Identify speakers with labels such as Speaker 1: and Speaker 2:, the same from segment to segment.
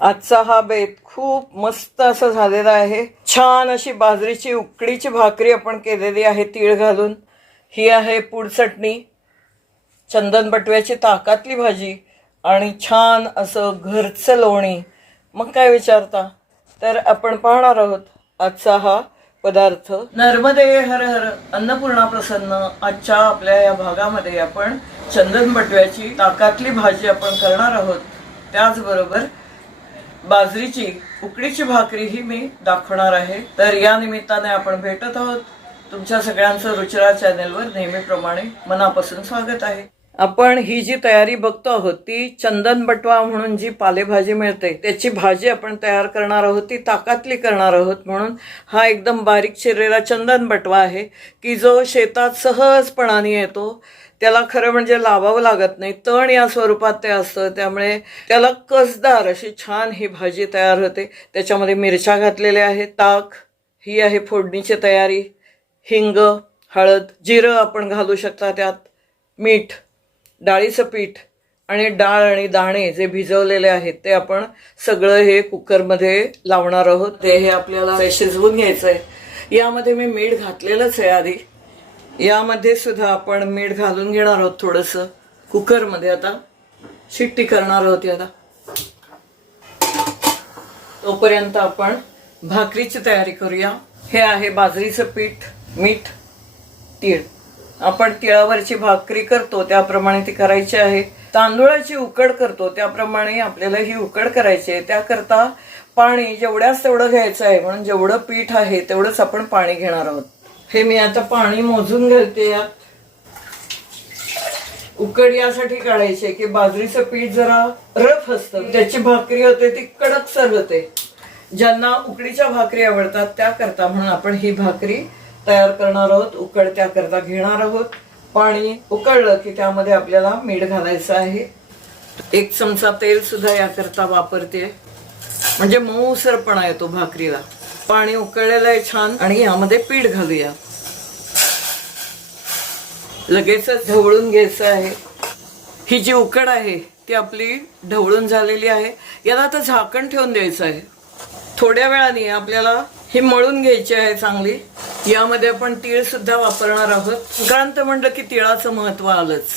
Speaker 1: आजचा हा बेत खूप मस्त असा झालेला आहे. छान अशी बाजरीची उकडीची भाकरी आपण केलेली आहे तीळ घालून. ही आहे पूड चटणी. चंदन बटव्याची ताकातली भाजी आणि छान असं घरचं लोणी. मग काय विचारता? तर आपण पाहणार आहोत आजचा हा पदार्थ. नर्मदे हर हर अन्नपूर्णा प्रसन्न. आजच्या आपल्या या भागामध्ये आपण चंदन बटव्याची ताकातली भाजी आपण करणार आहोत. त्याचबरोबर बाजरीची उकडीची भाकरी ही मी दाखवणार आहे. तर या निमित्ताने आपण भेटत आहोत. तुमच्या सगळ्यांचं रुचरा चॅनेलवर नेहमीप्रमाणे मनापासून स्वागत आहे. आपण ही जी तयारी बघतो आहोत ती चंदन बटवा म्हणून जी पालेभाजी मिळते त्याची भाजी आपण तयार करणार आहोत ती ताकातली करणार आहोत म्हणून हा एकदम बारीक चिरलेला चंदन बटवा आहे की जो शेतात सहजपणाने येतो त्याला खरं म्हणजे लावावं लागत नाही तण या स्वरूपात ते असतं त्यामुळे त्याला कसदार अशी छान ही भाजी तयार होते. त्याच्यामध्ये मिरच्या घातलेल्या आहेत ताक ही आहे फोडणीची तयारी हिंग हळद जिरं आपण घालू शकता त्यात मीठ डाळीचं पीठ आणि डाळ आणि दाणे जे भिजवलेले आहेत ते आपण सगळं हे कुकरमध्ये लावणार आहोत. ते हे आपल्याला शिजवून घ्यायचं आहे यामध्ये मी मीठ घातलेलंच आहे आधी. यामध्ये सुद्धा आपण मीठ घालून घेणार आहोत थोडंसं कुकरमध्ये आता. शिट्टी करणार आहोत याला. तोपर्यंत आपण भाकरीची तयारी करूया. हे आहे बाजरीचं पीठ मीठ तीळ. आपण तिळावरची भाकरी करतो त्याप्रमाणे ती करायची आहे. तांदूळाची उकड करतो त्याप्रमाणे आपल्याला ही उकड करायची आहे. त्याकरता पाणी जेवढ्याच तेवढं घ्यायचं आहे म्हणून जेवढं पीठ आहे तेवढंच आपण पाणी घेणार आहोत. हे मी आता पाणी मोजून घालते. यात उकड यासाठी काढायची आहे की बाजरीचं पीठ जरा रफ असतं. त्याची भाकरी होते ती कडकसर होते ज्यांना उकडीच्या भाकरी आवडतात त्या करता म्हणून आपण ही भाकरी तयार करणार आहोत उकडत्याकरता घेणार आहोत. पाणी उकळलं की त्यामध्ये आपल्याला मीठ घालायचं आहे. एक चमचा तेल सुद्धा याकरता वापरते. म्हणजे मऊसरपणा येतो भाकरीला. पाणी उकळलेलं आहे छान आणि यामध्ये पीठ घालूया. लगेचच ढवळून घ्यायचं आहे. ही जी उकड आहे ती आपली ढवळून झालेली आहे. याला आता झाकण ठेवून द्यायचं आहे. थोड्या वेळाने आपल्याला ही मळून घ्यायची आहे चांगली. यामध्ये आपण तीळ सुद्धा वापरणार आहोत. संक्रांत म्हणलं की तिळाचं महत्त्व आलंच.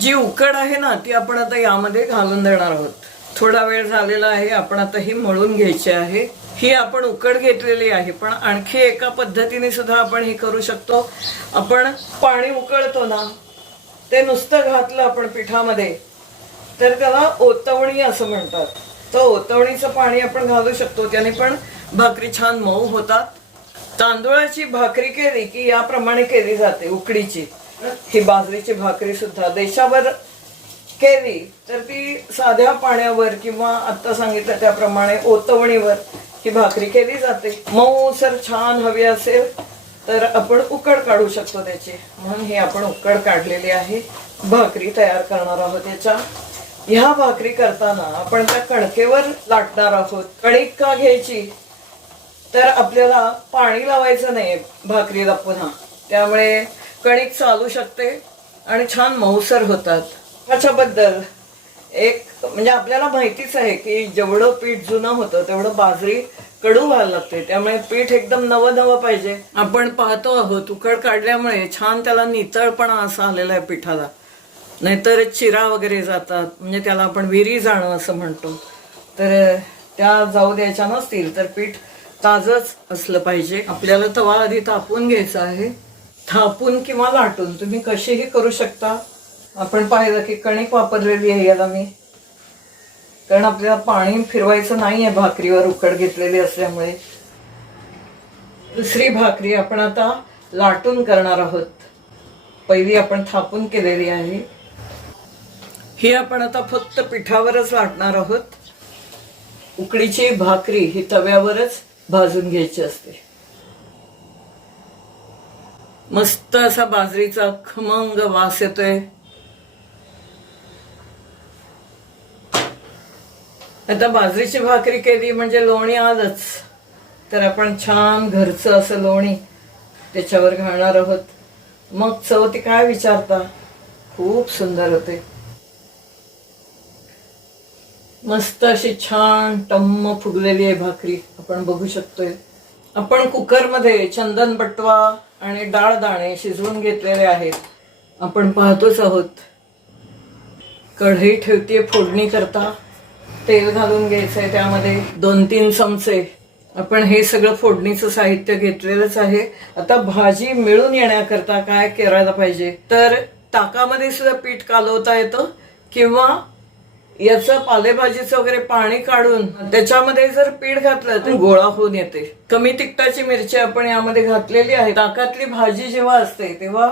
Speaker 1: जी उकड आहे ना ती आपण आता यामध्ये घालून देणार आहोत. थोडा वेळ झालेला आहे आपण आता ही मळून घ्यायची आहे. ही आपण उकड घेतलेली आहे पण आणखी एका पद्धतीने सुद्धा आपण हे करू शकतो. आपण पाणी उकळतो ना ते नुसतं घातलं आपण पिठामध्ये तर त्याला ओतवणी असं म्हणतात. तर ओतवणीचं पाणी आपण घालू शकतो त्याने पण भाकरी छान मऊ होतात. तांदुळाची भाकरी केली की याप्रमाणे केली जाते उकडीची. ही बाजरीची भाकरी सुद्धा. देशावर केली तर ती साध्या पाण्यावर किंवा आता सांगितलं त्याप्रमाणे ओतवणीवर ही भाकरी केली जाते. मऊ सर छान हवी असेल तर आपण उकड काढू शकतो त्याची. म्हणून ही आपण उकड काढलेली आहे. भाकरी तयार करणार आहोत त्याच्या ह्या भाकरी करताना आपण त्या कणकेवर लाटणार आहोत. कणिक का घ्यायची? तर आपल्याला पाणी लावायचं नाही भाकरीला पुन्हा. त्यामुळे कणिक चालू शकते आणि छान मऊसर होतात. त्याच्याबद्दल एक म्हणजे आपल्याला माहितीच आहे की जेवढं पीठ जुनं होतं तेवढं बाजरी कडू व्हायला लागते. त्यामुळे पीठ एकदम नवं नवं पाहिजे. आपण पाहतो आहोत उकड काढल्यामुळे छान त्याला नितळपणा असा आलेला आहे पिठाला. नाहीतर चिरा वगैरे जातात म्हणजे त्याला आपण विरी जाणं असं म्हणतो. तर त्या जाऊ द्यायच्या नसतील तर पीठ ताजच असलं पाहिजे. आपल्याला तवा आधी तापून घ्यायचा आहे. थापून किंवा लाटून तुम्ही कशीही करू शकता. आपण पाहिलं की कणिक वापरलेली आहे याला मी. कारण आपल्याला पाणी फिरवायचं नाही आहे भाकरीवर उकड घेतलेली असल्यामुळे. दुसरी भाकरी आपण आता लाटून करणार आहोत. पहिली आपण थापून केलेली आहे. ही आपण आता फक्त पिठावरच लाटणार आहोत. उकडीची भाकरी ही तव्यावरच भाजून घ्यायची असते. मस्त असा बाजरीचा खमंग वास येतोय. आता बाजरीची भाकरी केली म्हणजे लोणी आलंच. तर आपण छान घरचं असं लोणी त्याच्यावर घालणार आहोत. मग चव ती काय विचारता? खूप सुंदर होते. मस्त अशी छान टम्म फुगलेली आहे भाकरी. आपण बघू शकतोय. आपण कुकरमध्ये चंदन बटवा आणि डाळ दाणे शिजवून घेतलेले आहेत. आपण पाहतोच आहोत. कढई ठेवते फोडणी करता. तेल घालून घ्यायचंय त्यामध्ये. दोन तीन चमचे. आपण हे सगळं फोडणीचं साहित्य घेतलेलंच आहे. आता भाजी मिळून येण्याकरता काय करायला पाहिजे? तर ताकामध्ये सुद्धा पीठ कालवता येतं किंवा याचं पालेभाजीचं वगैरे पाणी काढून त्याच्यामध्ये जर पीठ घातलं तर गोळा होऊन येते. कमी तिखटाची मिरची आपण यामध्ये घातलेली आहे. ताकातली भाजी जेव्हा असते तेव्हा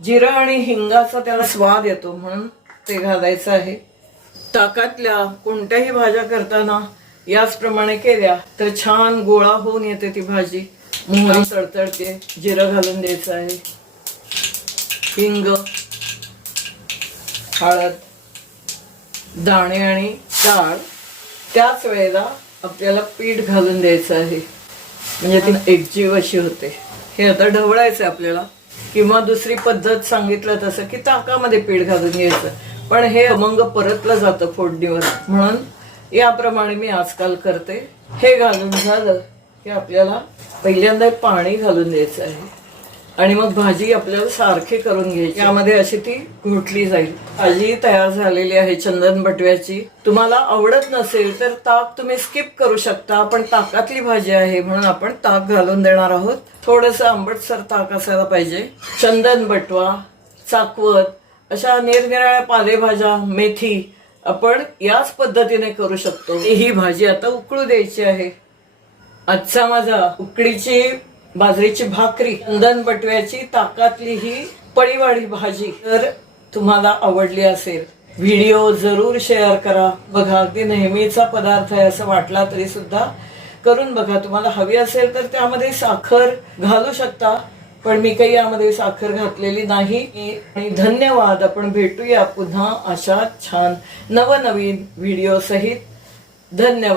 Speaker 1: जिरं आणि हिंगाचा त्याला स्वाद येतो म्हणून ते घालायचं आहे. ताकातल्या कोणत्याही भाज्या करताना याचप्रमाणे केल्या तर छान गोळा होऊन येते ती भाजी. मोहरी तडतडते जिरं घालून द्यायचं आहे. हिंग हळद दाणे आणि डाळ त्याच वेळेला आपल्याला पीठ घालून द्यायचं आहे. म्हणजे ती एकजीव अशी होते. हे आता ढवळायचं आहे आपल्याला. किंवा दुसरी पद्धत सांगितलं तसं की ताकामध्ये पीठ घालून घ्यायचं. पण हे अमंग परतलं जातं फोडणीवर. म्हणून याप्रमाणे मी आजकाल करते. हे घालून झालं की आपल्याला पहिल्यांदा पाणी घालून द्यायचं आहे. आणि मग भाजी आपल्याला सारखी करून घ्यायची. यामध्ये अशी ती घोटली जाईल. भाजी तयार झालेली आहे चंदन बटव्याची तुम्हाला आवडत नसेल तर ताक तुम्ही स्किप करू शकता. पण ताकातली भाजी आहे म्हणून आपण ताक घालून देणार आहोत. थोडस आंबटसर ताक असायला पाहिजे. चंदन बटवा चाकवत अशा निरनिराळ्या पालेभाज्या मेथी आपण याच पद्धतीने करू शकतो. ही भाजी आता उकळू द्यायची आहे. आजचा माझा उकडीची बाजरीची भाकरी चंदन बटव्याची ताकातली ही पळीवाडी भाजी तर तुम्हाला आवडली असेल व्हिडिओ जरूर शेअर करा. बघा अगदी नेहमीचा पदार्थ आहे असं वाटला तरी सुद्धा करून बघा. तुम्हाला हवी असेल तर त्यामध्ये साखर घालू शकता पण मी काही यामध्ये साखर घातलेली नाही. आणि धन्यवाद आपण भेटूया पुन्हा अशा छान नवनवीन व्हिडिओ सहित. धन्यवाद.